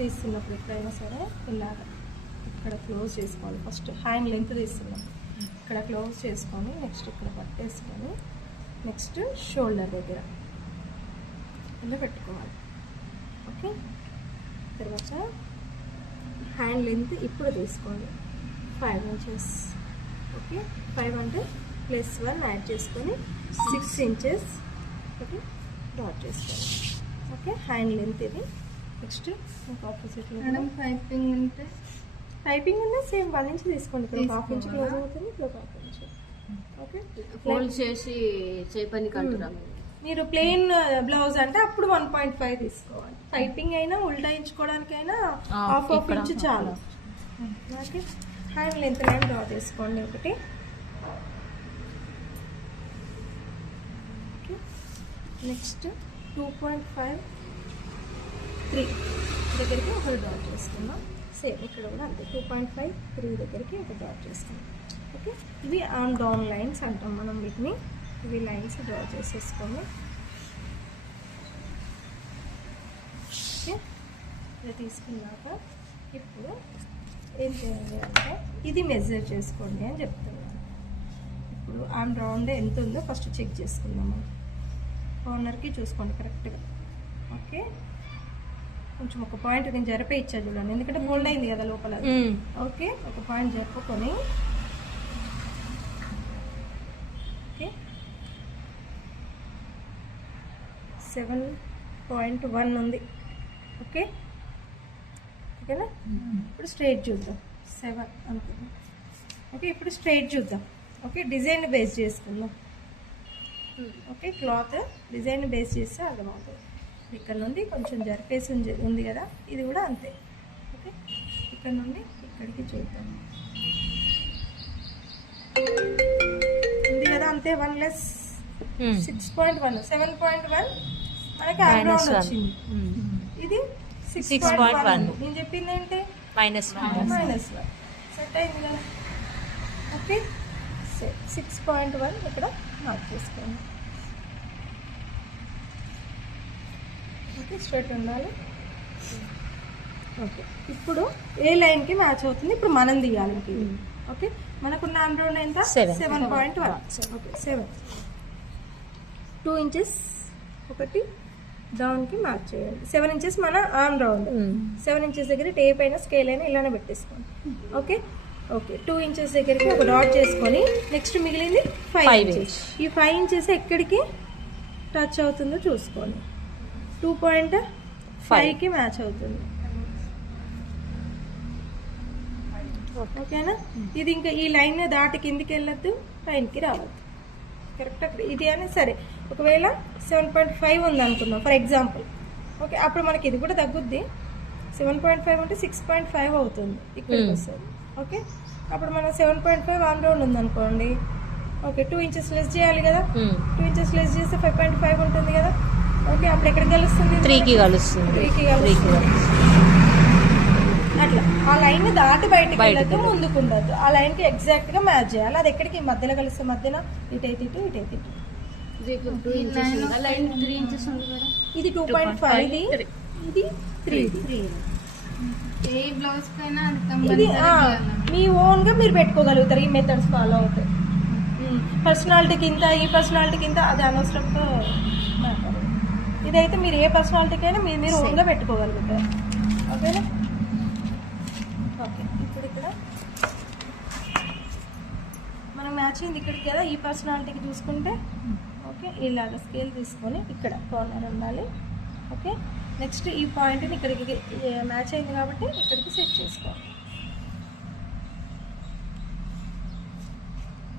తీస్తున్నప్పుడు ఎప్పుడైనా సరే ఇలాగ ఇక్కడ క్లోజ్ చేసుకోవాలి. ఫస్ట్ హ్యాండ్ లెంత్ తీస్తున్నప్పుడు ఇక్కడ క్లోజ్ చేసుకొని నెక్స్ట్ ఇక్కడ పట్టేసుకొని నెక్స్ట్ షోల్డర్ దగ్గర ఇలా పెట్టుకోవాలి. ఓకే, తర్వాత హ్యాండ్ లెంత్ ఇప్పుడు తీసుకోండి 5 ఇంచెస్. ఓకే, 5 అంటే +1 యాడ్ చేసుకొని 6 ఇంచెస్ ఒకటి డ్రాట్ చేసుకోవాలి. ఓకే, హ్యాండ్ లెంత్ ఇది. నెక్స్ట్ మీకు ఆపోజిట్లో పైపింగ్ అంటే సేమ్ 1 ఇంచ్ తీసుకోండి. ఇక్కడ 1/2 ఇంచ్ క్లోజ్ అవుతుంది, ఇక్కడ 1/2 ఇంచ్. ఓకే, ఫోల్డ్ చేసి చేపని కంటురా మీరు ప్లెయిన్ బ్లౌజ్ అంటే అప్పుడు 1.5 తీసుకోవాలి. పైపింగ్ అయినా ఉల్టాయించుకోవడానికైనా 1/2 ఇంచ్ చాలు. Okay, hand length line draw చేసుకోండి ఒకటి. నెక్స్ట్ 2.5 3 దగ్గరికి ఒకటి డ్రా చేసుకుందాం. సేమ్ ఇక్కడ కూడా అంతే 2.5 3 దగ్గరికి ఒక డ్రా చేసుకుందాం. ఓకే, ఇవి ఆన్ డౌన్ లైన్స్ అంటాం మనం వీటిని. ఇవి లైన్స్ డ్రా చేసేసుకోండి. ఓకే, ఇలా తీసుకున్నాక ఇప్పుడు ఏం చేయాలి అంటే ఇది మెజర్ చేసుకోండి అని చెప్తున్నాను. ఇప్పుడు ఆన్ రౌండ్ ఎంత ఉందో ఫస్ట్ చెక్ చేసుకుందాము. కార్నర్కి చూసుకోండి కరెక్ట్గా. ఓకే, కొంచెం ఒక పాయింట్ నేను జరిపే ఇచ్చా చూడండి, ఎందుకంటే ఫోల్డ్ అయింది కదా లోపల. ఓకే, ఒక పాయింట్ జరుపుకొని ఓకే 7.1 ఉంది. ఓకే, ఓకేనా? ఇప్పుడు స్ట్రైట్ చూద్దాం. 7 అనుకుందాం. ఓకే, ఇప్పుడు స్ట్రైట్ చూద్దాం. ఓకే, డిజైన్ బేస్ చేసుకుందాం. ఓకే, క్లాత్ డిజైన్ బేస్ చేస్తే అర్థమవుతుంది. ఇక్కడ నుండి కొంచెం జరిపేసి ఉంది కదా, ఇది కూడా అంతే. ఓకే, ఇక్కడ నుండి ఇక్కడికి చూద్దాం. ఉంది కదా అంతే. 1 లెస్ 6.1 7.1 మనకి అరౌండ్ వచ్చింది. ఇది 6.1. నేను చెప్పింది ఏంటి -1 సెట్ అయింది కదా. ఓకే, 6.1 ఇక్కడ మార్క్ చేసుకోండి. ఓకే, స్ట్రైట్ ఉండాలి. ఓకే, ఇప్పుడు ఏ లైన్కి మ్యాచ్ అవుతుంది ఇప్పుడు మనం తీయాలి. ఓకే, మనకున్న ఆమ్ రౌండ్ ఎంత 7.1. ఓకే, 2 ఇంచెస్ ఒకటి డౌన్కి మార్క్ చేయండి. 7 ఇంచెస్ మన ఆమ్ రౌండ్. 7 ఇంచెస్ దగ్గర టేప్ అయినా స్కేల్ అయినా ఇలానే పెట్టేసుకోండి. ఓకే, ఓకే 2 ఇంచెస్ దగ్గరికి ఒక డాట్ చేసుకొని నెక్స్ట్ మిగిలింది 5 ఇంచెస్. ఈ 5 ఇంచెస్ ఎక్కడికి టచ్ అవుతుందో చూసుకోండి. 2.5కి మ్యాచ్ అవుతుంది. ఓకేనా? ఇది ఇంకా ఈ లైన్ దాటి కిందికి వెళ్ళొద్దు, పైనకి రావద్దు. కరెక్ట్. ఇది అని సరే ఒకవేళ 7.5 ఉంది అనుకుందాం ఫర్ ఎగ్జాంపుల్. ఓకే, అప్పుడు మనకి ఇది కూడా తగ్గుద్ది. 7.5 అంటే 6.5 అవుతుంది ఇక్కడికి వస్తుంది. ఓకే, అప్పుడు మనం 7.5 ఆన్ రౌండ్ ఉందనుకోండి. ఓకే, 2 ఇంచెస్ లెస్ చేయాలి కదా. 2 ఇంచెస్ లెస్ చేస్తే 5.5 ఉంటుంది కదా. ఓకే, అప్పుడు ఎక్కడికి కలుస్తుంది? 3కి కలుస్తుంది. అట్లా ఆ లైన్ దాటి బయటకు వెళ్ళద్దు, ముందుకు ఉండద్దు. ఆ లైన్కి ఎగ్జాక్ట్గా మ్యాచ్ చేయాలి. అది ఎక్కడికి మధ్యలో కలిస్తే మధ్యన ఇటైతే ఇటు, ఇటైతే ఇటు. ఇది 2.5, ఇది 3. ఏ బ్లౌజ్ పైన ఇది మీ ఓన్గా మీరు పెట్టుకోగలుగుతారు. ఈ మెథడ్స్ ఫాలో అవుతాయి. పర్సనాలిటీకి ఇంత, ఈ పర్సనాలిటీకి ఇంత, అది అనవసరంగా మాట్లాడారు. ఇదైతే మీరు ఏ పర్సనాలిటీకైనా మీరు ఓన్గా పెట్టుకోగలుగుతారు. ఓకేనా? ఓకే, ఇప్పుడు ఇక్కడ మనం మ్యాచ్ అయింది ఇక్కడికి కదా. ఈ పర్సనాలిటీకి చూసుకుంటే ఓకే ఇలాగ స్కేల్ తీసుకొని ఇక్కడ కార్నర్ ఉండాలి. ఓకే, నెక్స్ట్ ఈ పాయింట్ని ఇక్కడికి మ్యాచ్ అయింది కాబట్టి ఇక్కడికి సెట్ చేసుకోవాలి.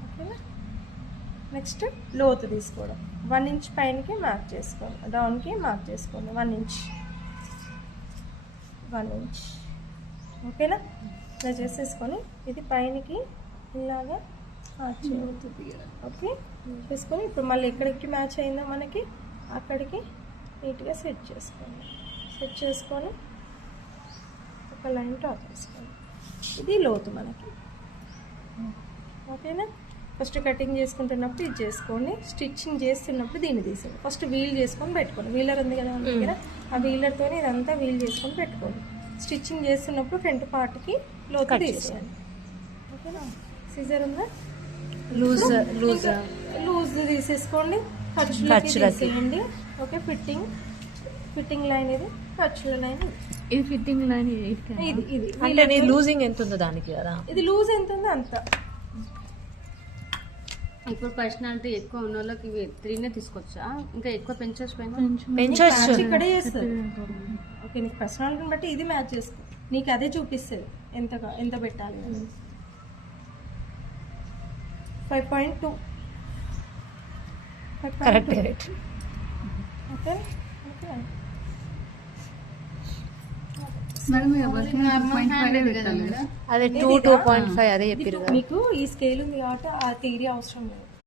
ఓకేనా? నెక్స్ట్ లోతు తీసుకోవడం. 1 ఇంచ్ పైనకి మార్క్ చేసుకోండి, డౌన్కి మార్క్ చేసుకోండి. 1 ఇంచ్. ఓకేనా? ఇలా చేసేసుకొని ఇది పైనకి ఇలాగా మార్క్ అవుతుంది. ఓకే, చేసుకొని ఇప్పుడు మళ్ళీ ఎక్కడికి మ్యాచ్ అయిందో మనకి అక్కడికి నీట్గా సెట్ చేసుకొని ఒక లైన్ డ్రా చేసుకోండి. ఇది లోతు మనకి. ఓకేనా? ఫస్ట్ కటింగ్ చేసుకుంటున్నప్పుడు ఇది చేసుకోండి. స్టిచ్చింగ్ చేస్తున్నప్పుడు దీన్ని తీసుకోండి. ఫస్ట్ వీల్ చేసుకొని పెట్టుకోండి. వీలర్ ఉంది కదా మన దగ్గర, ఆ వీలర్తో ఇదంతా వీల్ చేసుకొని పెట్టుకోండి. స్టిచ్చింగ్ చేస్తున్నప్పుడు ఫ్రంట్ పార్ట్కి లోతు Cut తీసేయాలి. ఓకేనా? సిజర్ ఉందా? లూజ్ లూజ్ తీసేసుకోండి, ఖర్చులకి ఖర్చులకి. తీసేయండి. ఓకే, ఫిట్టింగ్ లైన్ ఇది, ఖర్చుల లైన్ ఇది ఫిట్టింగ్ లైన్ ఇది. ఇది అంటే నీ లూజింగ్ ఎంత ఉందో దానికి కదా. ఇది లూజ్ ఎంత ఉందో అంత. ఇప్పుడు పర్సనాలిటీ ఎక్కువ ఉన్న వాళ్ళకి ఇవి 3నే తీసుకొచ్చా, ఇంకా ఎక్కువ పెంచొచ్చు పైన. పెంచొచ్చు. మ్యాచ్ ఇక్కడే చేస్తుంది. ఓకే, నీకు పర్సనాలిటీని బట్టి ఇది మ్యాచ్ చేసుకో, నీకు అదే చూపిస్తుంది ఎంత పెట్టాలి. 5.2 కరెక్ట్. Okay okay. అదే 2.5 అదే ఇది చెప్పారు మీకు ఈ స్కేల్ ఉంది కాబట్టి ఆ థియరీ అవసరం లేదు.